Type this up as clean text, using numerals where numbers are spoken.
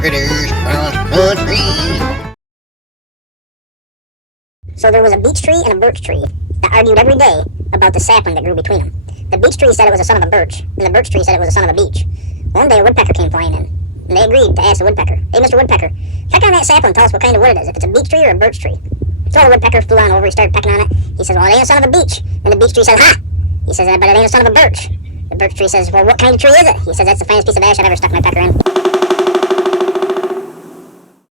critters cross country. So there was a beech tree and a birch tree that argued every day about the sapling that grew between them. The beech tree said it was a son of a birch, and the birch tree said it was a son of a beech. One day a woodpecker came flying in, and they agreed to ask the woodpecker, "Hey, Mr. Woodpecker, check on that sapling, tell us what kind of wood it is, if it's a beech tree or a birch tree." So the woodpecker flew on over, he started pecking on it. He says, "Well, it ain't a son of a beech." And the beech tree says, "Ha!" He says, "But it ain't a son of a birch." The birch tree says, "Well, what kind of tree is it?" He says, "That's the finest piece of ash I've ever stuck my pecker in."